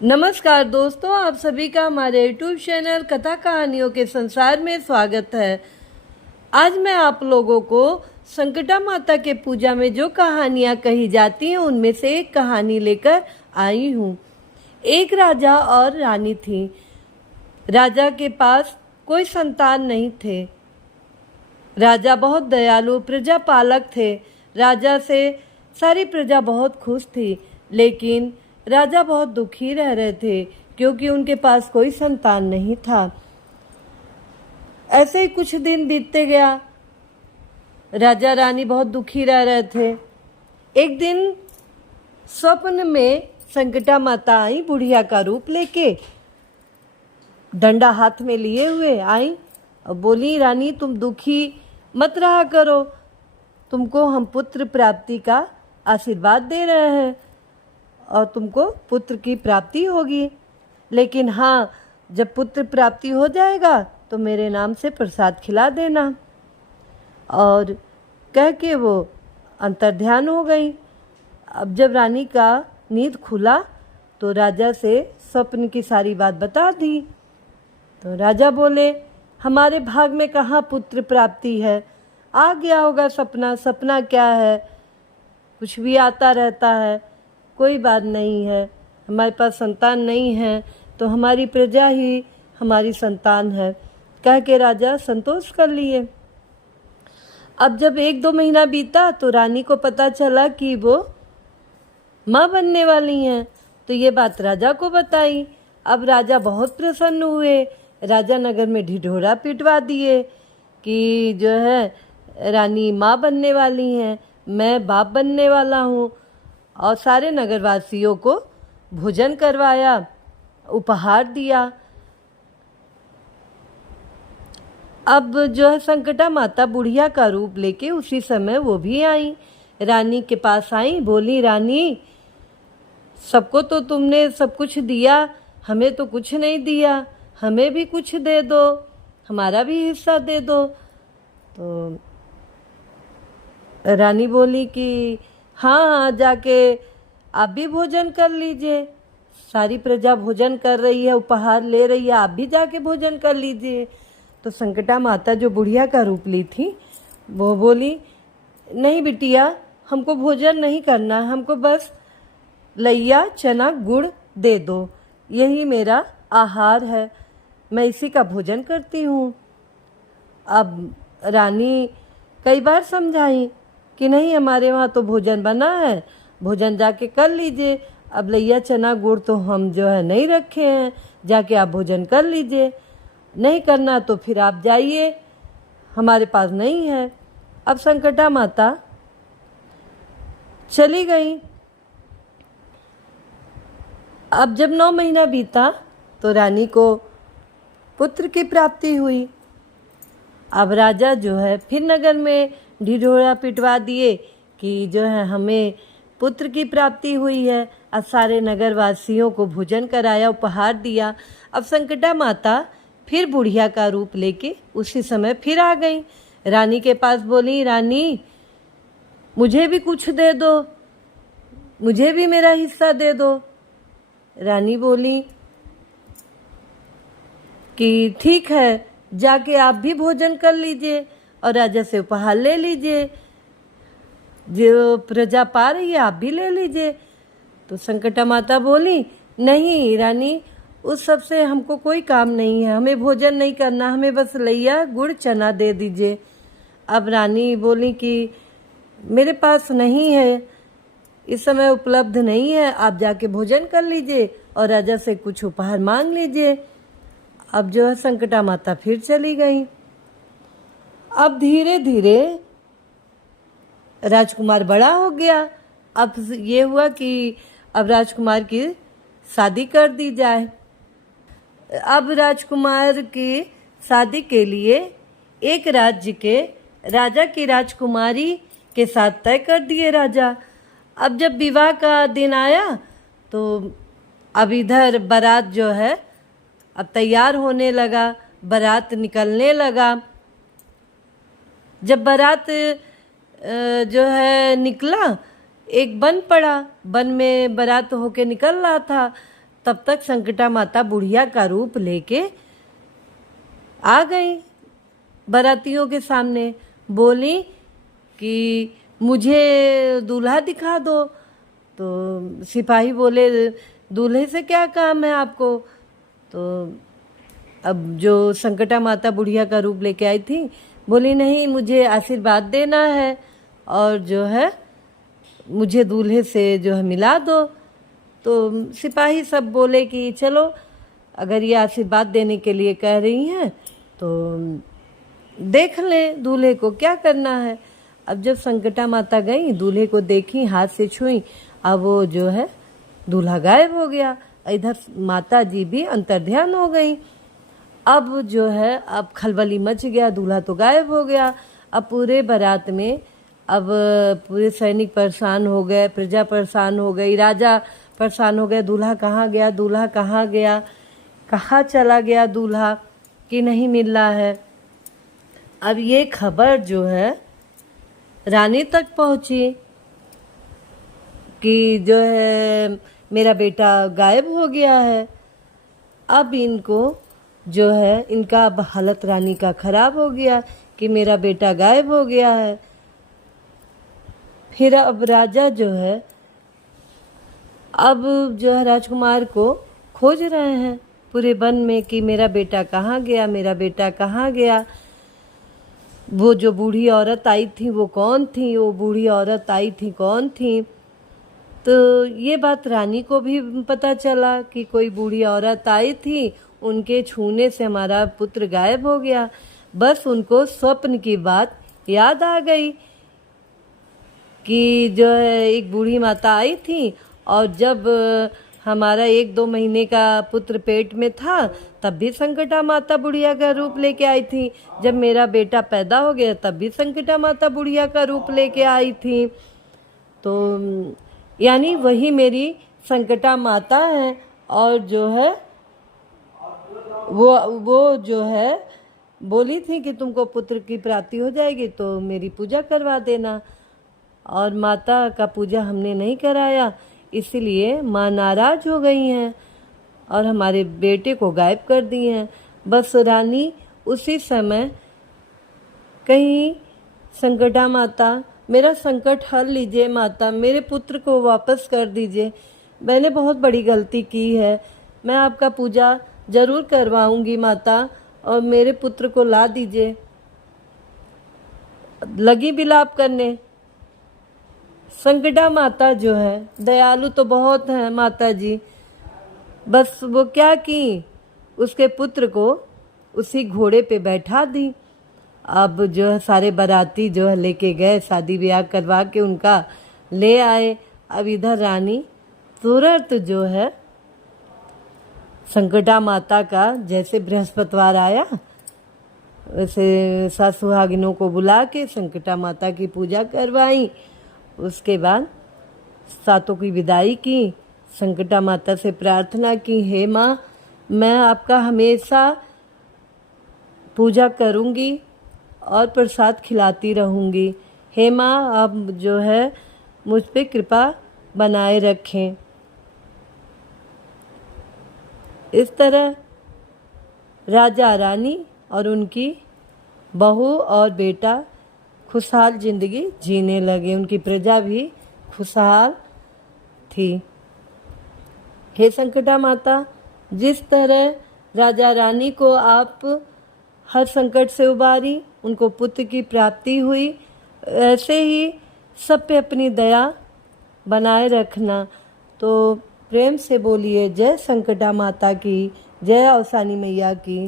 नमस्कार दोस्तों, आप सभी का हमारे यूट्यूब चैनल कथा कहानियों के संसार में स्वागत है। आज मैं आप लोगों को संकटा माता के पूजा में जो कहानियाँ कही जाती हैं उनमें से एक कहानी लेकर आई हूँ। एक राजा और रानी थी। राजा के पास कोई संतान नहीं थे। राजा बहुत दयालु प्रजा पालक थे। राजा से सारी प्रजा बहुत खुश थी, लेकिन राजा बहुत दुखी रह रहे थे क्योंकि उनके पास कोई संतान नहीं था। ऐसे ही कुछ दिन बीतते गया। राजा रानी बहुत दुखी रह रहे थे। एक दिन स्वप्न में संकटा माता आई, बुढ़िया का रूप लेके, डंडा हाथ में लिए हुए आई और बोली, रानी तुम दुखी मत रहा करो, तुमको हम पुत्र प्राप्ति का आशीर्वाद दे रहे हैं और तुमको पुत्र की प्राप्ति होगी। लेकिन हाँ, जब पुत्र प्राप्ति हो जाएगा तो मेरे नाम से प्रसाद खिला देना। और कह के वो अंतर्ध्यान हो गई। अब जब रानी का नींद खुला तो राजा से स्वप्न की सारी बात बता दी। तो राजा बोले, हमारे भाग में कहाँ पुत्र प्राप्ति है, आ गया होगा सपना। सपना क्या है, कुछ भी आता रहता है, कोई बात नहीं है। हमारे पास संतान नहीं है तो हमारी प्रजा ही हमारी संतान है, कह के राजा संतोष कर लिए। अब जब 1-2 महीना बीता तो रानी को पता चला कि वो माँ बनने वाली हैं, तो ये बात राजा को बताई। अब राजा बहुत प्रसन्न हुए। राजा नगर में ढिढोरा पिटवा दिए कि जो है रानी माँ बनने वाली हैं, मैं बाप बनने वाला हूँ। और सारे नगरवासियों को भोजन करवाया, उपहार दिया। अब जो है संकटा माता बुढ़िया का रूप लेके उसी समय वो भी आई, रानी के पास आई। बोली, रानी सबको तो तुमने सब कुछ दिया, हमें तो कुछ नहीं दिया, हमें भी कुछ दे दो, हमारा भी हिस्सा दे दो। तो रानी बोली कि हाँ, जाके आप भी भोजन कर लीजिए, सारी प्रजा भोजन कर रही है, उपहार ले रही है, आप भी जाके भोजन कर लीजिए। तो संकटा माता जो बुढ़िया का रूप ली थी वो बोली, नहीं बिटिया, हमको भोजन नहीं करना, हमको बस लैया चना गुड़ दे दो, यही मेरा आहार है, मैं इसी का भोजन करती हूँ। अब रानी कई बार समझाई कि नहीं, हमारे वहाँ तो भोजन बना है, भोजन जाके कर लीजिए। अब लैया चना गुड़ तो हम जो है नहीं रखे हैं, जाके आप भोजन कर लीजिए, नहीं करना तो फिर आप जाइए, हमारे पास नहीं है। अब संकटा माता चली गई। अब जब 9 महीना बीता तो रानी को पुत्र की प्राप्ति हुई। अब राजा जो है फिर नगर में ढिढोरा पिटवा दिए कि जो है हमें पुत्र की प्राप्ति हुई है। अब सारे नगरवासियों को भोजन कराया, उपहार दिया। अब संकटा माता फिर बुढ़िया का रूप लेके उसी समय फिर आ गई। रानी के पास बोली, रानी मुझे भी कुछ दे दो, मुझे भी मेरा हिस्सा दे दो। रानी बोली कि ठीक है, जाके आप भी भोजन कर लीजिए और राजा से उपहार ले लीजिए, जो प्रजा पा रही है आप भी ले लीजिए। तो संकटा माता बोली, नहीं रानी, उस सब से हमको कोई काम नहीं है, हमें भोजन नहीं करना, हमें बस लैया गुड़ चना दे दीजिए। अब रानी बोली कि मेरे पास नहीं है, इस समय उपलब्ध नहीं है, आप जाके भोजन कर लीजिए और राजा से कुछ उपहार मांग लीजिए। अब जो है संकटा माता फिर चली गई। अब धीरे धीरे राजकुमार बड़ा हो गया। अब ये हुआ कि अब राजकुमार की शादी कर दी जाए। अब राजकुमार की शादी के लिए एक राज्य के राजा की राजकुमारी के साथ तय कर दिए राजा। अब जब विवाह का दिन आया तो अब इधर बारात जो है अब तैयार होने लगा, बारात निकलने लगा। जब बारात जो है निकला, एक बन पड़ा, बन में बारात होके निकल रहा था। तब तक संकटा माता बुढ़िया का रूप लेके आ गई बारातियों के सामने। बोली कि मुझे दूल्हा दिखा दो। तो सिपाही बोले दूल्हे से क्या काम है आपको। तो अब जो संकटा माता बुढ़िया का रूप लेके आई थी बोली नहीं, मुझे आशीर्वाद देना है और जो है मुझे दूल्हे से जो है मिला दो। तो सिपाही सब बोले कि चलो, अगर ये आशीर्वाद देने के लिए कह रही हैं तो देख लें दूल्हे को क्या करना है। अब जब संकटा माता गई, दूल्हे को देखी, हाथ से छुई, अब वो जो है दूल्हा गायब हो गया। इधर माता जी भी अंतर्ध्यान हो गई। अब जो है अब खलबली मच गया, दूल्हा तो गायब हो गया। अब पूरे बारात में अब पूरे सैनिक परेशान हो गए, प्रजा परेशान हो गई, राजा परेशान हो गए। दूल्हा कहाँ गया, दूल्हा कहाँ गया, कहाँ चला गया दूल्हा कि नहीं मिल रहा है। अब ये खबर जो है रानी तक पहुंची कि जो है मेरा बेटा गायब हो गया है। अब इनको जो है इनका अब हालत रानी का खराब हो गया कि मेरा बेटा गायब हो गया है। फिर अब राजा जो है अब जो है राजकुमार को खोज रहे हैं पूरे वन में कि मेरा बेटा कहाँ गया, मेरा बेटा कहाँ गया। वो जो बूढ़ी औरत आई थी वो कौन थी, वो बूढ़ी औरत आई थी कौन थी। तो ये बात रानी को भी पता चला कि कोई बूढ़ी औरत आई थी, उनके छूने से हमारा पुत्र गायब हो गया। बस उनको स्वप्न की बात याद आ गई कि जो है एक बूढ़ी माता आई थी और जब हमारा 1-2 महीने का पुत्र पेट में था तब भी संकटा माता बुढ़िया का रूप लेके आई थी। जब मेरा बेटा पैदा हो गया तब भी संकटा माता बुढ़िया का रूप लेके आई थी। तो यानी वही मेरी संकटा माता है। और जो है वो जो है बोली थी कि तुमको पुत्र की प्राप्ति हो जाएगी तो मेरी पूजा करवा देना। और माता का पूजा हमने नहीं कराया, इसलिए माँ नाराज हो गई हैं और हमारे बेटे को गायब कर दी हैं। बस रानी उसी समय कहीं संकटा माता मेरा संकट हल लीजिए, माता मेरे पुत्र को वापस कर दीजिए, मैंने बहुत बड़ी गलती की है, मैं आपका पूजा ज़रूर करवाऊंगी माता, और मेरे पुत्र को ला दीजिए। लगी विलाप करने। संकटा माता जो है दयालु तो बहुत है माता जी, बस वो क्या की उसके पुत्र को उसी घोड़े पे बैठा दी। अब जो है सारे बाराती जो है लेके गए, शादी ब्याह करवा के उनका ले आए। अब इधर रानी तुरंत जो है संकटा माता का जैसे बृहस्पतिवार आया वैसे सास सुहागिनों को बुला के संकटा माता की पूजा करवाई। उसके बाद सातों की विदाई की, संकटा माता से प्रार्थना की, हे माँ मैं आपका हमेशा पूजा करूँगी और प्रसाद खिलाती रहूँगी। हे माँ आप जो है मुझ पे कृपा बनाए रखें। इस तरह राजा रानी और उनकी बहू और बेटा खुशहाल जिंदगी जीने लगे, उनकी प्रजा भी खुशहाल थी। हे संकटा माता, जिस तरह राजा रानी को आप हर संकट से उबारी, उनको पुत्र की प्राप्ति हुई, ऐसे ही सब पे अपनी दया बनाए रखना। तो प्रेम से बोलिए जय संकटा माता की, जय अवसानी मैया की।